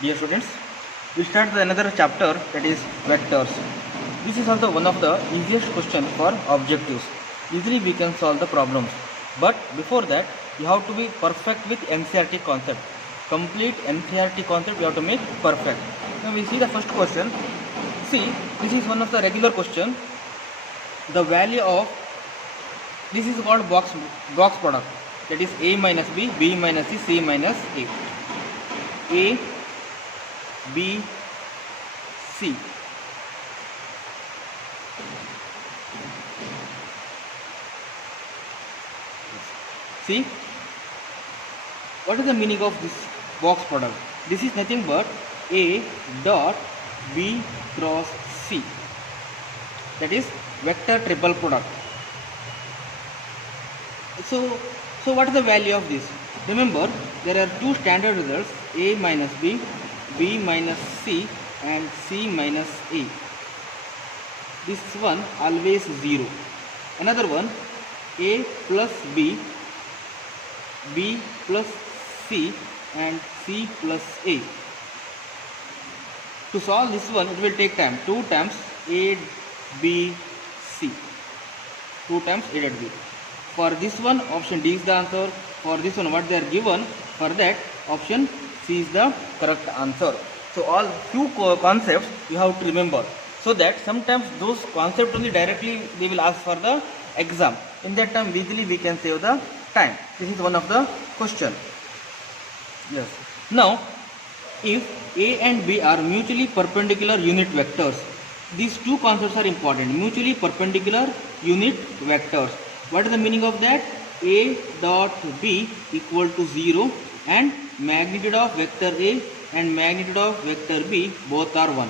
Dear students, we start with another chapter, that is vectors. This is also one of the easiest question for objectives. Easily we can solve the problems. But before that, you have to be perfect with NCERT concept. Complete NCERT concept you have to make perfect. Now we see the first question. See, this is one of the regular question. The value of this is called box product. That is A minus B, B minus C, C minus A. A, B, C. See, what is the meaning of this box product? This is nothing but A dot B cross C. That is vector triple product. So what is the value of this? Remember, there are two standard results, A minus B, B minus C and C minus A. This one always 0. Another one, A plus B, B plus C and C plus A. To solve this one, it will take time. 2 times A, B, C. 2 times A dot B. For this one, option D is the answer. For this one, what they are given, for that, option C is the correct answer. So all few concepts you have to remember, so that sometimes those concepts only directly they will ask for the exam. In that time easily we can save the time. This is one of the question. Yes. Now, if A and B are mutually perpendicular unit vectors, these two concepts are important. Mutually perpendicular unit vectors. What is the meaning of that? A dot B equal to 0 and magnitude of vector A and magnitude of vector B both are 1.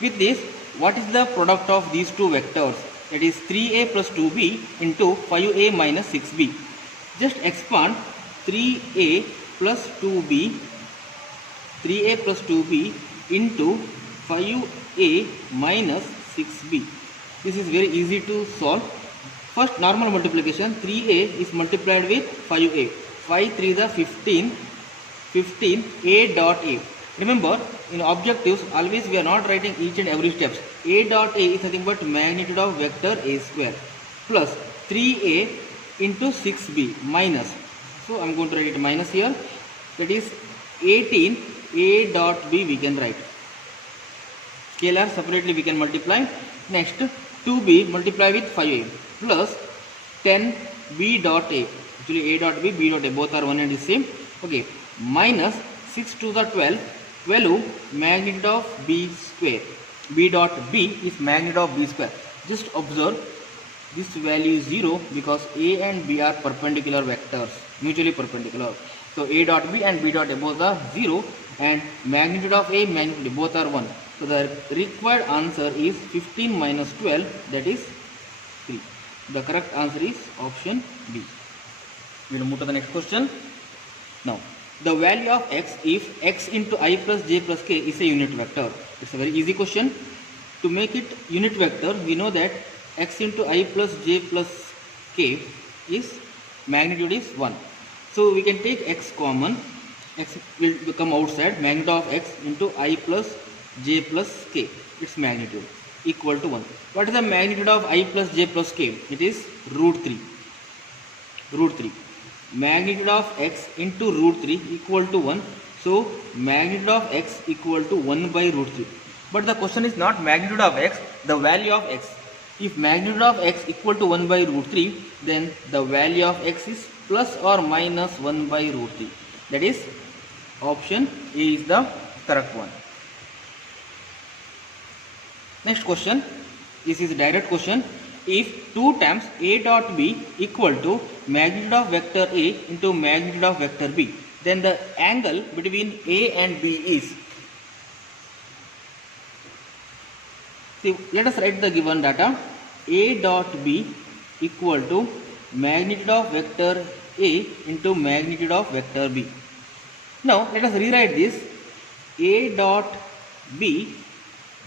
With this, what is the product of these two vectors? That is 3A plus 2B into 5A minus 6B. Just expand 3A plus 2B, 3A plus 2B into 5A minus 6B. This is very easy to solve. First, normal multiplication, 3A is multiplied with 5A. 5 3 is 15, 15 A dot A. Remember, in objectives, always we are not writing each and every steps. A dot A is nothing but magnitude of vector A square plus 3A into 6B minus. So, I am going to write it minus here. That is 18 A dot B we can write. Scalar separately we can multiply. Next, 2B multiply with 5A plus 10 B dot A. Actually A dot B, B dot A both are one and the same. Okay, minus 6 to the 12, 12 magnitude of B square. B dot B is magnitude of B square. Just observe, this value is 0 because A and B are perpendicular vectors, mutually perpendicular. So A dot B and B dot A both are 0 and magnitude of A, magnitude of B both are 1. So the required answer is 15 minus 12, that is 3. The correct answer is option B. We will move to the next question. Now, the value of x if x into I plus j plus k is a unit vector. It's a very easy question. To make it unit vector, we know that x into I plus j plus k is magnitude is 1. So we can take x common. X will become outside. Magnitude of x into I plus j plus k. Its magnitude equal to 1. What is the magnitude of I plus j plus k? It is root 3. Root 3. Magnitude of x into root 3 equal to 1. So magnitude of x equal to 1 by root 3. But the question is not magnitude of x, the value of x. If magnitude of x equal to 1 by root 3, then the value of x is plus or minus 1 by root 3. That is option A is the correct one. Next question. This is a direct question. If 2 times A dot B equal to magnitude of vector A into magnitude of vector B, then the angle between A and B is. See, let us write the given data. A dot B equal to magnitude of vector A into magnitude of vector B. Now, let us rewrite this. A dot B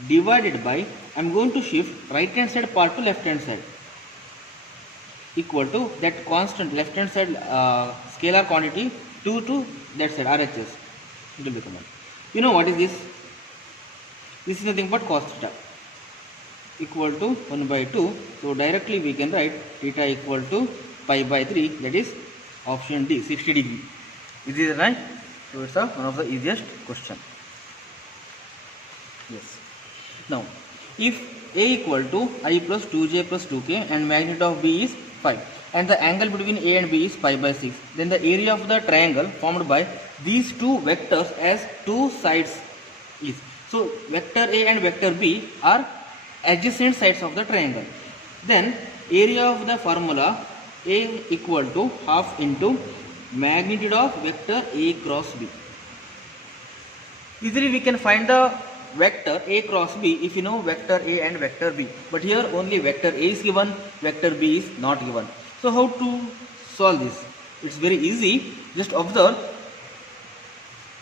divided by, I am going to shift right hand side part to left hand side, equal to that constant left hand side scalar quantity 2 to that side RHS. It will become 1. You know what is this? This is nothing but cos theta equal to 1 by 2. So directly we can write theta equal to pi by 3, that is option D, 60 degree. Is it right? So it's one of the easiest question. Yes. Now, if A equal to I plus 2j plus 2k and magnitude of B is 5 and the angle between A and B is pi by 6, then the area of the triangle formed by these two vectors as two sides is. So vector A and vector B are adjacent sides of the triangle. Then area of the formula A equal to half into magnitude of vector A cross B. Easily we can find the vector A cross B if you know vector A and vector B. But here only vector A is given, vector B is not given. So how to solve this? It's very easy. Just observe.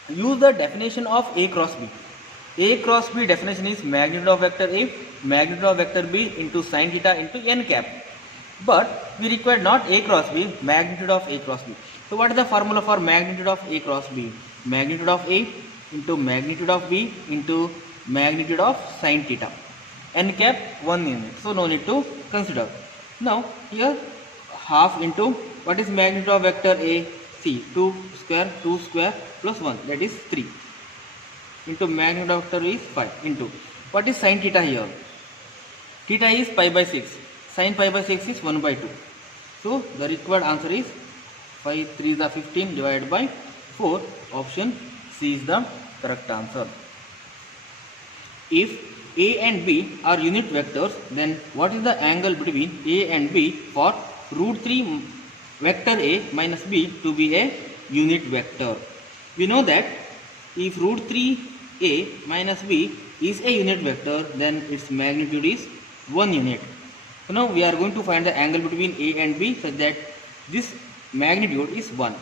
Use the definition of A cross B. A cross B definition is magnitude of vector A, magnitude of vector B into sin theta into n cap. But we require not A cross B, magnitude of A cross B. So what is the formula for magnitude of A cross B? Magnitude of A into magnitude of B into magnitude of sin theta. N cap 1 unit. So no need to consider. Now here half into what is magnitude of vector A? See 2 square plus 1, that is 3. Into magnitude of vector is 5 into what is sin theta here? Theta is pi by 6. Sin pi by 6 is 1 by 2. So the required answer is 5 3 is 15 divided by 4. Option C is the correct answer. If A and B are unit vectors, then what is the angle between A and B for root 3 vector A minus B to be a unit vector? We know that if root 3A minus B is a unit vector, then its magnitude is 1 unit. So now we are going to find the angle between A and B such that this magnitude is 1.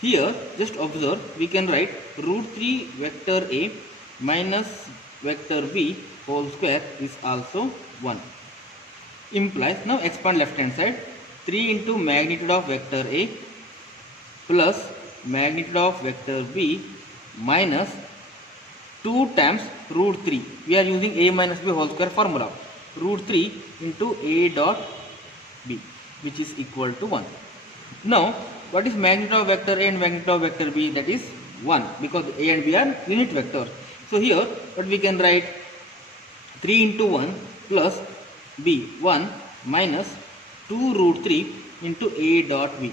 Here just observe, we can write root 3 vector A minus vector B whole square is also 1. Implies, now expand left hand side, 3 into magnitude of vector A plus magnitude of vector B minus 2 times root 3. We are using A minus B whole square formula. Root 3 into A dot B, which is equal to 1. Now, what is magnitude of vector A and magnitude of vector B? That is 1, because A and B are unit vectors. So here, what we can write 3 into 1 plus B 1 minus 2 root 3 into A dot B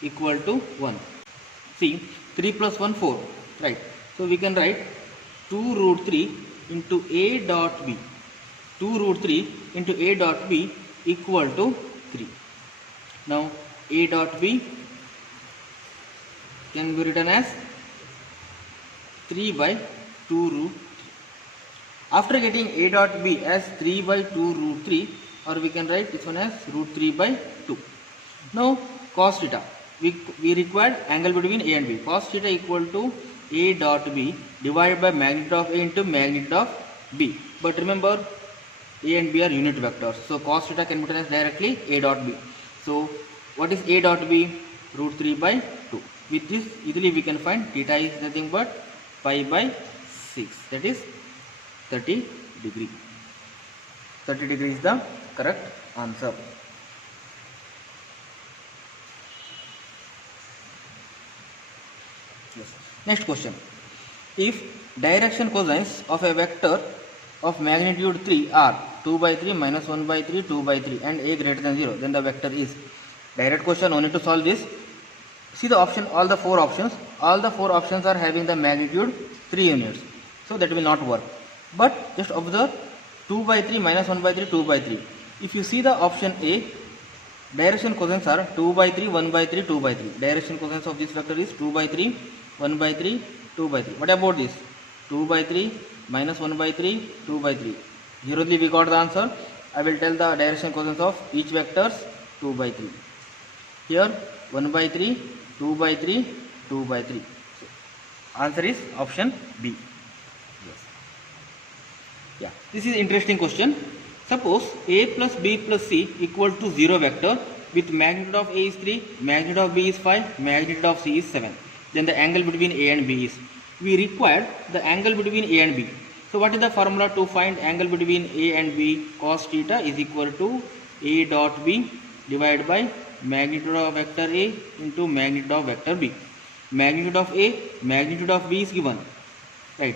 equal to 1. See, 3 plus 1 4, right? So we can write 2 root 3 into A dot B. 2 root 3 into A dot B equal to 3. Now A dot B can be written as 3 by 2 root 3. After getting A dot B as 3 by 2 root 3, or we can write this one as root 3 by 2. Now cos theta. We required angle between A and B. Cos theta equal to A dot B divided by magnitude of A into magnitude of B. But remember, A and B are unit vectors. So cos theta can be written as directly A dot B. So what is A dot B? Root 3 by 2. With this easily we can find theta is nothing but pi by 6. That is 30 degree. 30 degree is the correct answer. Yes. Next question. If direction cosines of a vector of magnitude 3 are 2 by 3 minus 1 by 3 2 by 3 and A greater than 0, then the vector is. Direct question, no need to solve this. See the option, all the 4 options. All the 4 options are having the magnitude 3 units. So that will not work. But just observe 2 by 3 minus 1 by 3 2 by 3. If you see the option A, direction cosines are 2 by 3 1 by 3 2 by 3. Direction cosines of this vector is 2 by 3 1 by 3 2 by 3. What about this? 2 by 3 minus 1 by 3 2 by 3. Zeroly we got the answer. I will tell the direction cosines of each vectors 2 by 3. Here 1 by 3 2 by 3 2 by 3. So, answer is option B. Yes. Yeah, this is interesting question. Suppose A plus B plus C equal to 0 vector with magnitude of A is 3, magnitude of B is 5, magnitude of C is 7. then the angle between A and B is. We required the angle between A and B. So what is the formula to find angle between A and B? Cos theta is equal to A dot B divided by magnitude of vector A into magnitude of vector B. Magnitude of A, magnitude of B is given, right?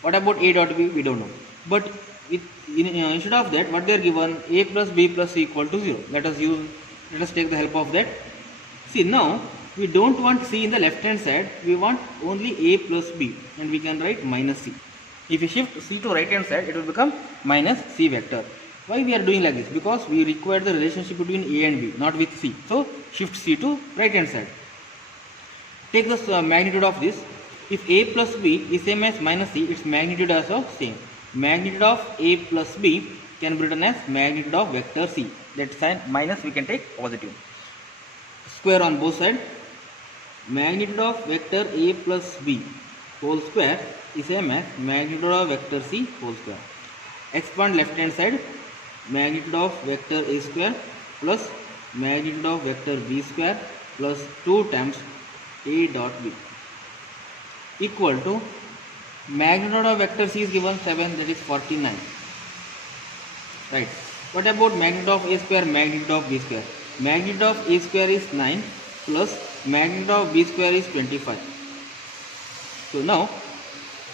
What about A dot B? We don't know. But instead of that, what they are given, A plus B plus C equal to 0. Let us take the help of that. See, now we don't want C in the left hand side, we want only A plus B, and we can write minus C. If we shift C to right hand side, it will become minus C vector. Why we are doing like this? Because we require the relationship between A and B, not with C. So shift C to right hand side. Take the magnitude of this. If A plus B is same as minus C, its magnitude is also same. Magnitude of A plus B can be written as magnitude of vector C. That sign minus we can take positive. Square on both sides. Magnitude of vector A plus B whole square is same as magnitude of vector C whole square. Expand left hand side. Magnitude of vector A square plus magnitude of vector B square plus 2 times A dot B equal to magnitude of vector C is given 7, that is 49. Right. What about magnitude of A square, magnitude of B square? Magnitude of A square is 9 plus magnitude of B square is 25. So now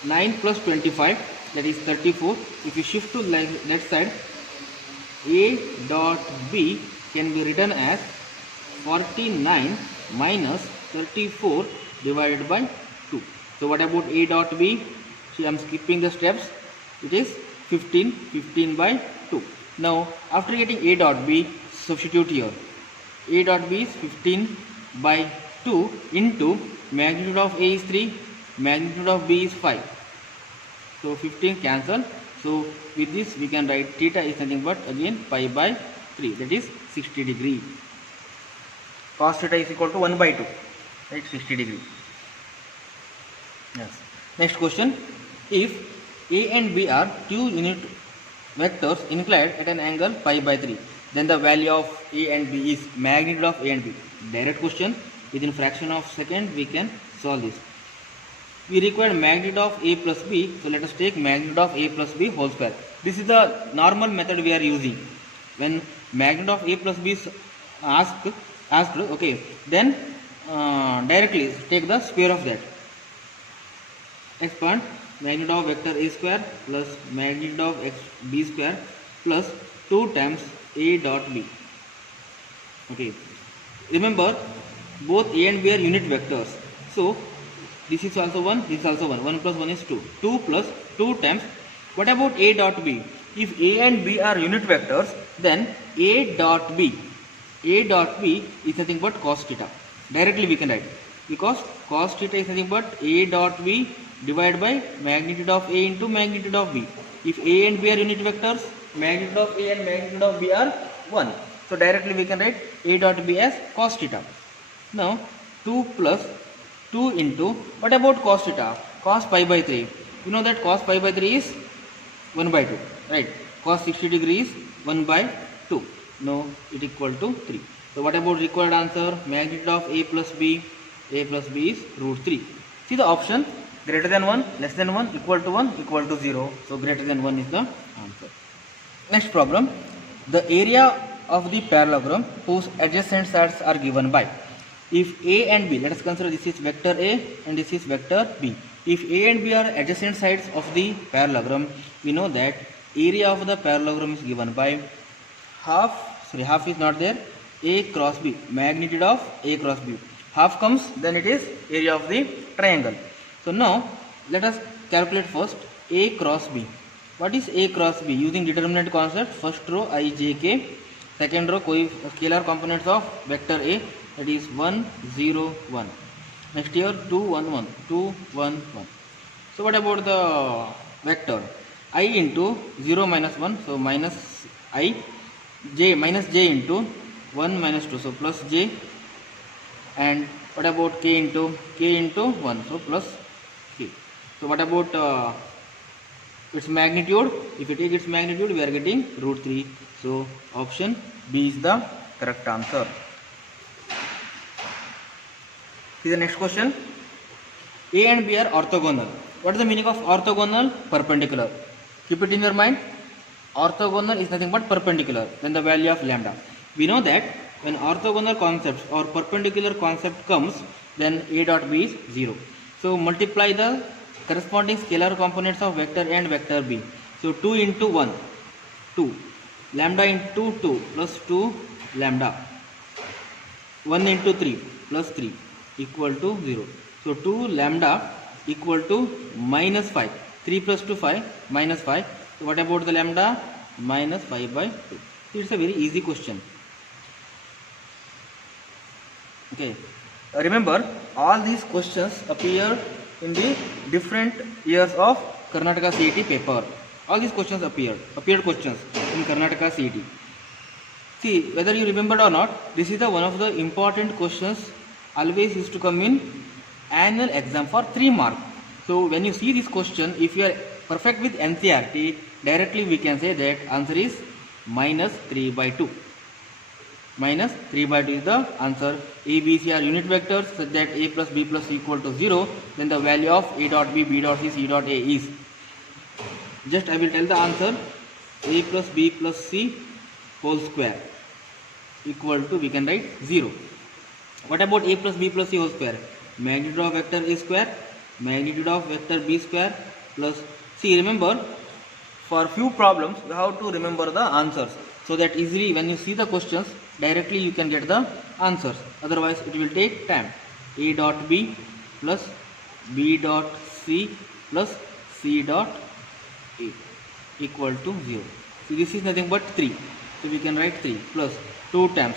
9 plus 25, that is 34. If you shift to left side, A dot B can be written as 49 minus 34 divided by 2. So what about A dot B? See, I am skipping the steps. It is 15 by 2. Now after getting A dot B, substitute here. A dot B is 15 by 2 into magnitude of A is 3, magnitude of B is 5. So 15 cancel. So with this we can write theta is nothing but again pi by 3, that is 60 degree. Cos theta is equal to 1 by 2, right? 60 degree. Yes. Next question. If A and B are two unit vectors inclined at an angle pi by 3, then the value of A and B is magnitude of A and B. Direct question. Within fraction of second we can solve this. We require magnitude of A plus B, so let us take magnitude of A plus B whole square. This is the normal method we are using. When magnitude of A plus B is asked, okay, then directly take the square of that. Expand magnitude of vector A square plus magnitude of B square plus 2 times A dot B. Okay, remember both A and B are unit vectors. So this is also 1, this is also 1. 1 plus 1 is 2. 2 plus 2 times. What about A dot B? If A and B are unit vectors, then A dot B is nothing but cos theta. Directly we can write, because cos theta is nothing but A dot B divided by magnitude of A into magnitude of B. If A and B are unit vectors, magnitude of A and magnitude of B are 1. So directly we can write A dot B as cos theta. Now 2 plus 2 into, what about cos theta? Cos pi by 3. You know that cos pi by 3 is 1 by 2, right? Cos 60 degrees 1 by 2. Now it equal to 3. So what about required answer? Magnitude of A plus B. A plus B is root 3. See the option, greater than 1, less than 1, equal to 1, equal to 0. So greater than 1 is the answer. Next problem. The area of the parallelogram whose adjacent sides are given by. If A and B, let us consider this is vector A and this is vector B. If A and B are adjacent sides of the parallelogram, we know that area of the parallelogram is given by half is not there, A cross B, magnitude of A cross B. Half comes, then it is area of the triangle. So now let us calculate first A cross B. What is A cross B? Using determinant concept, first row I, j, k, second row scalar components of vector A, that is 1, 0, 1. Next here 2, 1, 1, 2, 1, 1. So what about the vector? I into 0 minus 1, so minus I, j minus j into 1 minus 2, so plus j. And what about k into 1, so plus k. So what about its magnitude? If you take its magnitude, we are getting root 3. So option B is the correct answer. See the next question. A and B are orthogonal. What is the meaning of orthogonal? Perpendicular. Keep it in your mind. Orthogonal is nothing but perpendicular. Then the value of lambda. We know that when orthogonal concepts or perpendicular concept comes, then A dot B is 0. So multiply the corresponding scalar components of vector A and vector B. So 2 into 1, 2. Lambda into 2 plus 2 lambda. 1 into 3 plus 3 equal to 0. So 2 lambda equal to minus 5. 3 plus 2 5 minus 5. So what about the lambda? Minus 5 by 2. So it's a very easy question. Okay. Remember, all these questions appear in the different years of Karnataka CET paper. All these questions appeared questions in Karnataka CET. See, whether you remembered or not, this is the one of the important questions always used to come in annual exam for 3 marks. So when you see this question, if you are perfect with NCERT, directly we can say that answer is minus 3 by 2. Minus 3 by 2 is the answer. A, B, C are unit vectors such that A plus B plus C equal to 0. Then the value of A dot B, B dot C, C dot A is. Just I will tell the answer. A plus B plus C whole square equal to, we can write 0. What about A plus B plus C whole square? Magnitude of vector A square, magnitude of vector B square plus C. Remember, for few problems you have to remember the answers, so that easily when you see the questions directly you can get the answers. Otherwise it will take time. A dot B plus B dot C plus C dot A equal to 0. So this is nothing but 3. So we can write 3 plus 2 times.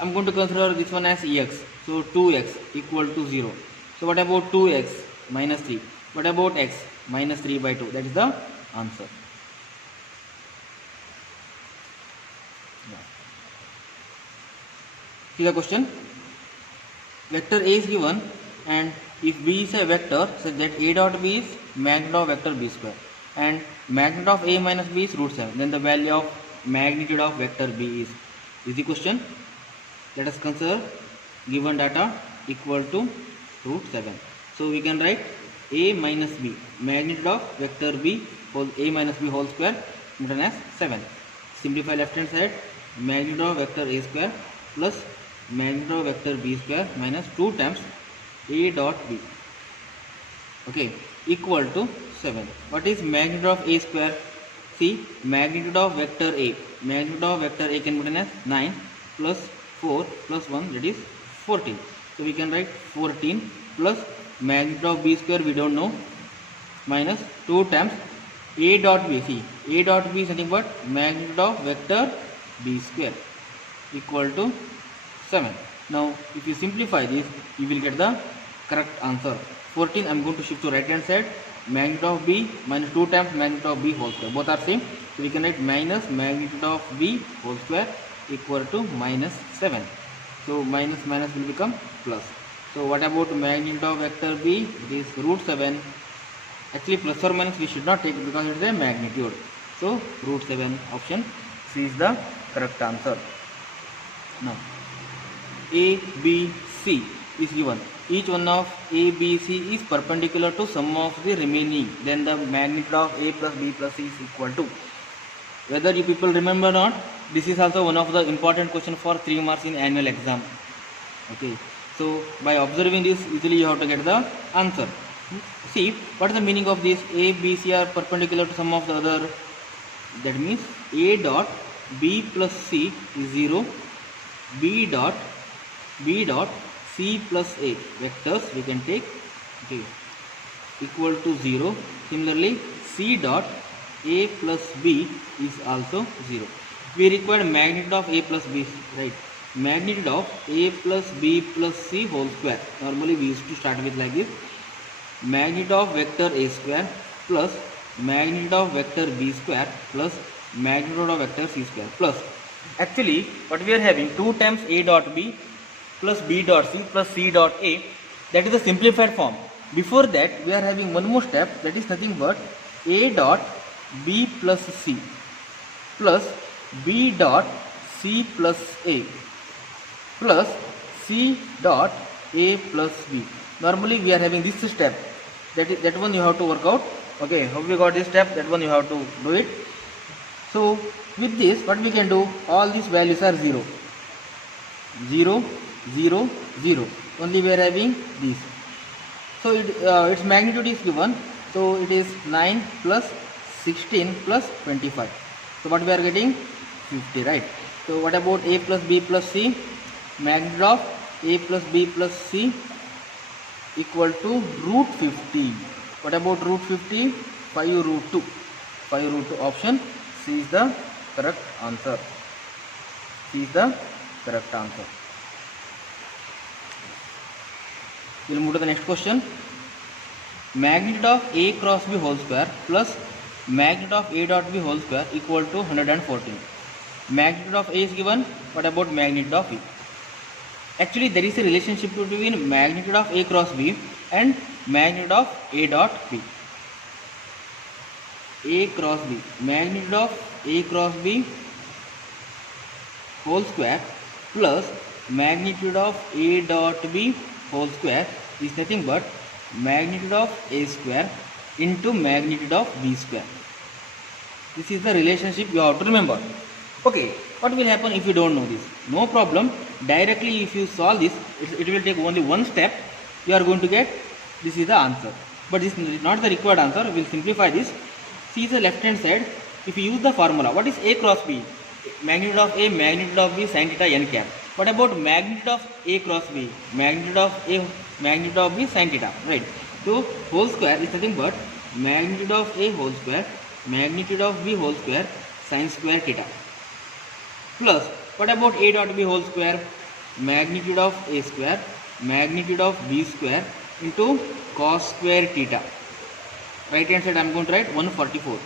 I am going to consider this one as Ex. So 2x equal to 0. So what about 2x minus 3? What about x? Minus 3 by 2. That is the answer. See the question. Vector A is given, and if B is a vector such that A dot B is magnitude of vector B square and magnitude of A minus B is root 7, then the value of magnitude of vector B is. Is the question. Let us consider given data equal to root 7. So we can write A minus B, magnitude of vector B whole A minus B whole square written as 7. Simplify left hand side, magnitude of vector A square plus magnitude of vector B square minus 2 times A dot B, okay, equal to 7. What is magnitude of A square? See, magnitude of vector A, magnitude of vector A can be written as 9 plus 4 plus 1, that is 14. So we can write 14 plus magnitude of B square we don't know, minus 2 times A dot B. See, A dot B is nothing but magnitude of vector B square equal to 7. Now if you simplify this, you will get the correct answer. 14 I am going to shift to right hand side, magnitude of B minus 2 times magnitude of B whole square, both are same. So we can write minus magnitude of B whole square equal to minus 7. So minus minus will become plus. So what about magnitude of vector B? It is root 7. Actually plus or minus we should not take because it is a magnitude. So root 7, option C is the correct answer. Now A, B, C is given. Each one of A, B, C is perpendicular to sum of the remaining. Then the magnitude of A plus B plus C is equal to. Whether you people remember or not, this is also one of the important question for 3 marks in annual exam. Okay. So by observing this, easily you have to get the answer. See, what is the meaning of this? A, B, C are perpendicular to sum of the other. That means A dot B plus C is 0. B dot C plus A vectors we can take, okay, equal to 0. Similarly, C dot A plus B is also 0. We require magnitude of A plus B, right? Magnitude of A plus B plus C whole square. Normally we used to start with like this. Magnitude of vector A square plus magnitude of vector B square plus magnitude of vector C square plus. Actually, what we are having 2 times A dot B plus B dot C plus C dot A. That is the simplified form. Before that, we are having one more step, that is nothing but A dot B plus C plus B dot C plus A plus C dot A plus B. Normally we are having this step. That one you have to work out. Okay, how we got this step? That one you have to do it. So with this, what we can do? All these values are 0, 0, 0, 0. Only we are having these. So its magnitude is given. So it is 9 plus 16 plus 25. So what we are getting? 50, right? So what about a plus b plus c? Magnitude of a plus b plus c equal to root 50. What about root 50? 5 root 2. 5 root 2. Option C is the correct answer. C is the correct answer. We will move to the next question. Magnitude of a cross b whole square plus magnitude of a dot b whole square equal to 114. Magnitude of a is given. What about magnitude of b? Actually, there is a relationship between magnitude of a cross b and magnitude of a dot b. A cross b, magnitude of a cross b whole square plus magnitude of a dot b whole square is nothing but magnitude of a square into magnitude of b square. This is the relationship you have to remember. Okay, what will happen if you don't know this? No problem. Directly if you solve this, it will take only one step. You are going to get this is the answer. But this is not the required answer. We will simplify this. See the left hand side. If you use the formula, what is a cross b? Magnitude of a, magnitude of b, sin theta n cap. What about magnitude of a cross b? Magnitude of a, magnitude of b, sin theta. Right. So whole square is nothing but magnitude of a whole square, magnitude of b whole square, sin square theta. Plus, what about a dot b whole square? Magnitude of a square, magnitude of b square into cos square theta. Right hand side I am going to write 144.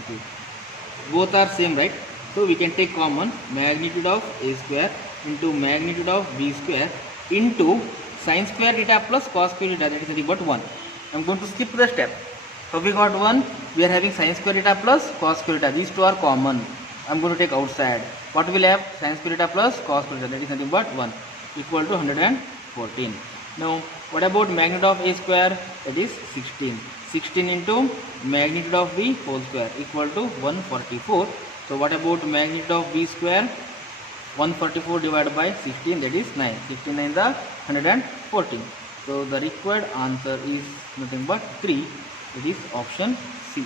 Okay. Both are same, right? So we can take common magnitude of a square into magnitude of b square into sin square theta plus cos square theta, that is nothing but 1. I am going to skip the step. So we got 1. We are having sin square theta plus cos square theta. These two are common. I am going to take outside. What will have? Sin square theta plus cos square theta, that is nothing but 1, equal to 114. Now what about magnitude of a square? That is 16. 16 into magnitude of b whole square equal to 144. So what about magnitude of b square? 144 divided by 16, that is 9. 16 9 the 114. So the required answer is nothing but 3. It is option C.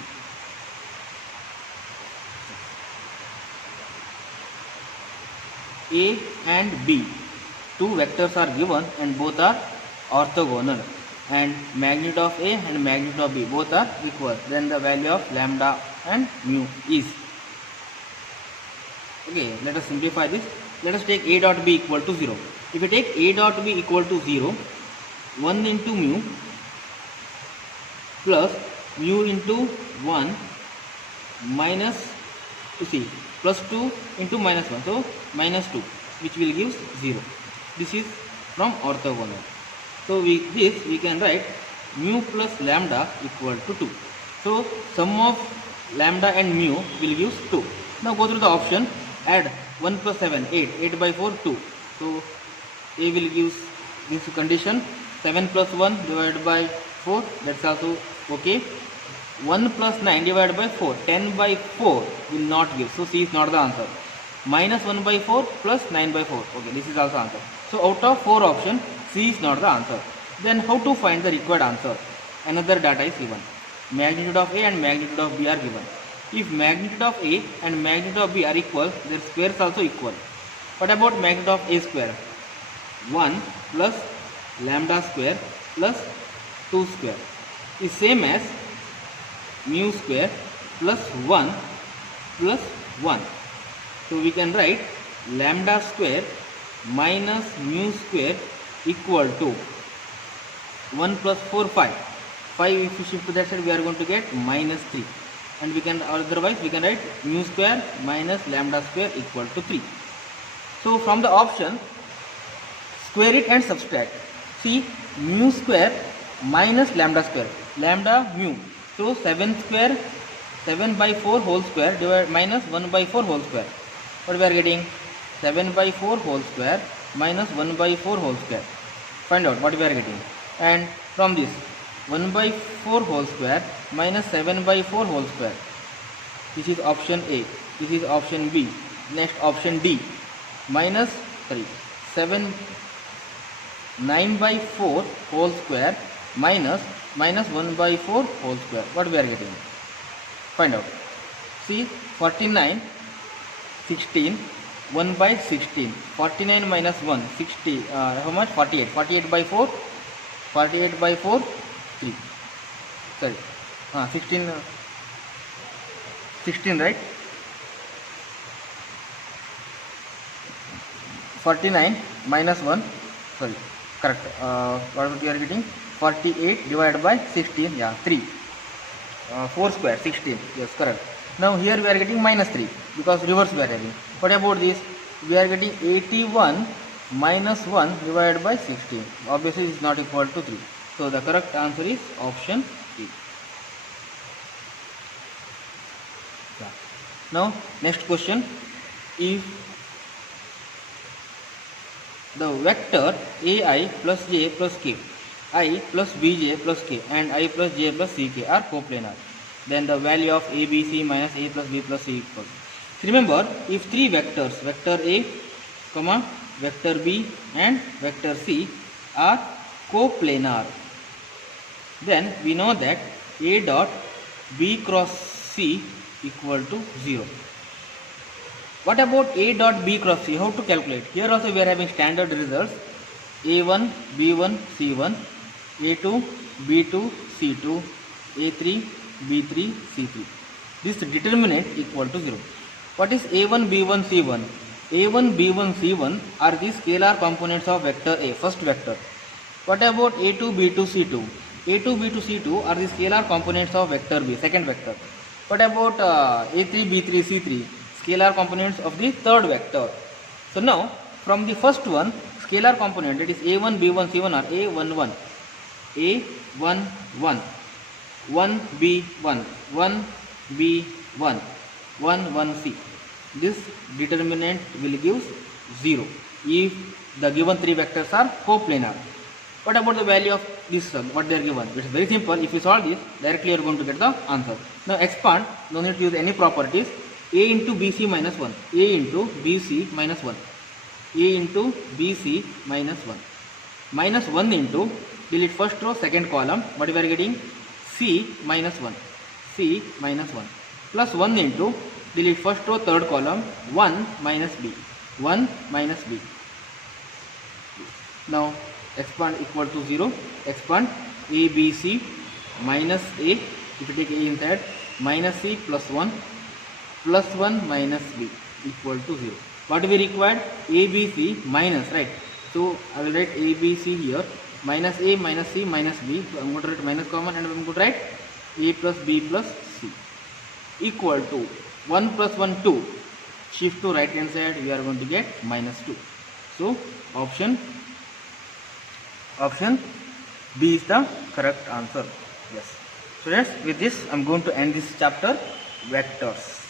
A and B, two vectors are given and both are orthogonal, and magnitude of A and magnitude of B both are equal. Then the value of lambda and mu is. Okay, let us simplify this. Let us take A dot B equal to 0. If we take A dot B equal to 0, 1 into mu plus mu into 1 minus, to see, plus 2 into minus 1, so minus 2, which will give 0. This is from orthogonal. So this we can write mu plus lambda equal to 2. So sum of lambda and mu will give 2. Now go through the option. Add 1 plus 7, 8, 8 by 4, 2. So A will give this condition. 7 plus 1 divided by 4, that's also okay. 1 plus 9 divided by 4, 10 by 4 will not give. So C is not the answer. Minus 1 by 4 plus 9 by 4. Okay, this is also answer. So out of 4 options, C is not the answer. Then how to find the required answer? Another data is given. Magnitude of A and magnitude of B are given. If magnitude of A and magnitude of B are equal, their squares also equal. What about magnitude of A square? 1 plus lambda square plus 2 square is same as mu square plus 1 plus 1. So we can write lambda square minus mu square equal to 1 plus 4, 5. 5 if you shift to that side, we are going to get minus 3. And we can, otherwise we can write mu square minus lambda square equal to 3. So from the option, square it and subtract. See, mu square minus lambda square, lambda mu. So 7 square, 7 by 4 whole square divided minus 1 by 4 whole square. What we are getting? 7 by 4 whole square minus 1 by 4 whole square. Find out what we are getting. And from this 1 by 4 whole square minus 7 by 4 whole square. This is option A. This is option B. Next option D. Minus 7 9 by 4 whole square minus 1 by 4 whole square. What we are getting? Find out. See, 49 16 1 by 16. 49 minus 1 60. How much? 48. 48 by 4. 48 by 4 3. Sorry. 16 16, right? 49 minus 1, sorry, correct. What we are getting? 48 divided by 16, yeah, 3. 4 square 16, yes, correct. Now here we are getting minus 3 because reverse we are having. What about this? We are getting 81 minus 1 divided by 16. Obviously it is not equal to 3. So the correct answer is option E. Yeah. Now next question. If the vector ai plus j plus k, I plus bj plus k and I plus j plus ck are coplanar, then the value of abc minus a plus b plus c equals. Remember, if three vectors, vector a, comma, vector b and vector c are coplanar, then we know that a dot b cross c equal to 0. What about a dot b cross c? How to calculate? Here also we are having standard results. A1, B1, C1, A2, B2, C2, A3, B3, C3. This determinant equal to 0. What is A1, B1, C1? A1, B1, C1 are the scalar components of vector A, first vector. What about A2, B2, C2? A2, B2, C2 are the scalar components of vector B, second vector. What about A3, B3, C3? Scalar components of the third vector. So now from the first one, scalar component, that is A1, B1, C1 are A11, A11, 1B1, 1B1, 1C. This determinant will give 0 if the given three vectors are coplanar. What about the value of this one, what they are given? It is very simple. If you solve this, directly you are going to get the answer. Now expand, no need to use any properties. A into BC minus 1, A into BC minus 1, A into BC minus 1, minus 1 into, delete first row, second column, what we are getting? C minus 1, C minus 1, plus 1 into, delete first row, third column, 1 minus B, 1 minus B. Now expand equal to 0, expand ABC minus A, if you take A inside, minus C plus 1, plus 1 minus b equal to 0. What we required? ABC minus, right? So I will write ABC here, minus a minus c minus b. So I am going to write minus common and I am going to write a plus b plus c equal to 1 plus 1 2. Shift to right hand side, we are going to get minus 2. So option B is the correct answer. Yes. So with this I am going to end this chapter, vectors.